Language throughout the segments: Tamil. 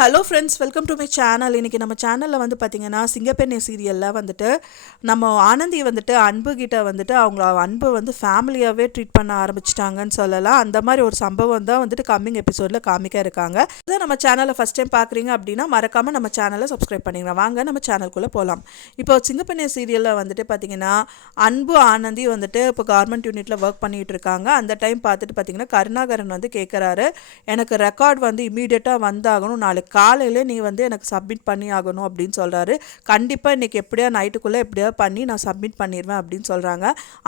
Hello friends, welcome to my channel. இன்றைக்கி நம்ம சேனலில் வந்து பார்த்திங்கன்னா சிங்கப்பெண்ணே சீரியலில் வந்துட்டு நம்ம ஆனந்தி வந்துட்டு அன்பு கிட்ட வந்துட்டு அவங்க அன்பு வந்து ஃபேமிலியாகவே ட்ரீட் பண்ண ஆரம்பிச்சிட்டாங்கன்னு சொல்லலாம். அந்த மாதிரி ஒரு சம்பவம் தான் வந்துட்டு கம்மிங் எபிசோடில் காமிக்க இருக்காங்க. இதை நம்ம சேனலை ஃபஸ்ட் டைம் பார்க்குறீங்க அப்படின்னா மறக்காமல் நம்ம சேனலை சப்ஸ்கிரைப் பண்ணிடுங்க. வாங்க நம்ம சேனலுக்குள்ளே போகலாம். இப்போ சிங்கப்பெண்ணே சீரியலில் வந்துட்டு பார்த்திங்கன்னா அன்பு ஆனந்தி வந்துட்டு இப்போ கவர்மெண்ட் யூனிட்டில் ஒர்க் பண்ணிகிட்டு இருக்காங்க. அந்த டைம் பார்த்துட்டு பார்த்திங்கன்னா கருணாகரன் வந்து கேட்குறாரு, எனக்கு ரெக்கார்ட் வந்து இமீடியட்டாக வந்தாகணும், நாளைக்கு காலையில் நீ வந்து எனக்கு சப்மிட் பண்ணி ஆகணும் அப்படின்னு சொல்கிறாரு. கண்டிப்பாக இன்றைக்கி எப்படியா நைட்டுக்குள்ளே எப்படியா பண்ணி நான் சப்மிட் பண்ணிடுவேன் அப்படின்னு சொல்கிறாங்க.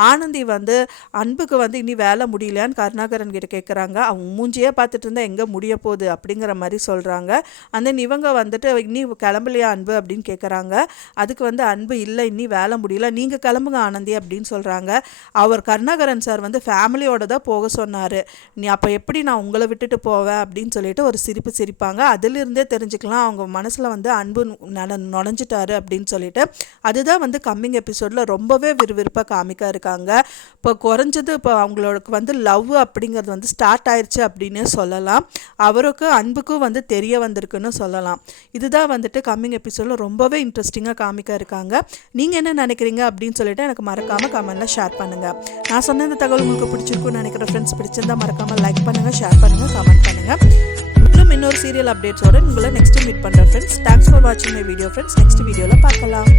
ஆனந்தி வந்து அன்புக்கு வந்து இனி வேலை முடியலையான்னு கருணாகரன் கிட்ட கேட்குறாங்க. அவங்க மூஞ்சியே பார்த்துட்டு இருந்தால் எங்கே முடிய போகுது அப்படிங்கிற மாதிரி சொல்கிறாங்க. அந்த இவங்க வந்துட்டு இன்னி கிளம்பலையா அன்பு அப்படின்னு கேட்குறாங்க. அதுக்கு வந்து அன்பு இல்லை, இன்னி வேலை முடியல, நீங்கள் கிளம்புங்க ஆனந்தி அப்படின்னு சொல்கிறாங்க. அவர் கருணாகரன் சார் வந்து ஃபேமிலியோட தான் போக சொன்னார், நீ அப்போ எப்படி நான் உங்களை விட்டுட்டு போவேன் அப்படின்னு சொல்லிட்டு ஒரு சிரிப்பாங்க. அதிலிருந்தே தெரிஞ்சுக்கலாம் அவங்க மனசில் வந்து அன்பு நுழைஞ்சிட்டாரு அப்படின்னு சொல்லிட்டு. அதுதான் வந்து கம்மிங் எபிசோடில் ரொம்பவே விறுவிறுப்பாக காமிக்க இருக்காங்க. இப்போ குறைஞ்சது இப்போ அவங்களுக்கு வந்து லவ் அப்படிங்கிறது வந்து ஸ்டார்ட் ஆயிடுச்சு அப்படின்னே சொல்லலாம். அவருக்கு அன்புக்கும் வந்து தெரிய வந்திருக்குன்னு சொல்லலாம். இதுதான் வந்துட்டு கம்மிங் எபிசோடில் ரொம்பவே இன்ட்ரெஸ்டிங்காக காமிக்க இருக்காங்க. நீங்கள் என்ன நினைக்கிறீங்க அப்படின்னு சொல்லிட்டு எனக்கு மறக்காமல் கமெண்ட்டில் ஷேர் பண்ணுங்கள். நான் சொன்ன இந்த தகவல் உங்களுக்கு பிடிச்சிருக்குன்னு நினைக்கிற ஃப்ரெண்ட்ஸ், பிடிச்சிருந்தா மறக்காமல் லைக் பண்ணுங்கள், ஷேர் பண்ணுங்கள், கமெண்ட் பண்ணுங்கள். இன்னொரு சீரியல் அப்டேட்ஸோட உங்களை நெக்ஸ்ட் மீட் பண்ணுறேன் ஃப்ரெண்ட்ஸ். தேங்க்ஸ் ஃபார் வாட்சிங் மை வீடியோ ஃப்ரெண்ட்ஸ். நெக்ஸ்ட் வீடியோவில் பார்க்கலாம்.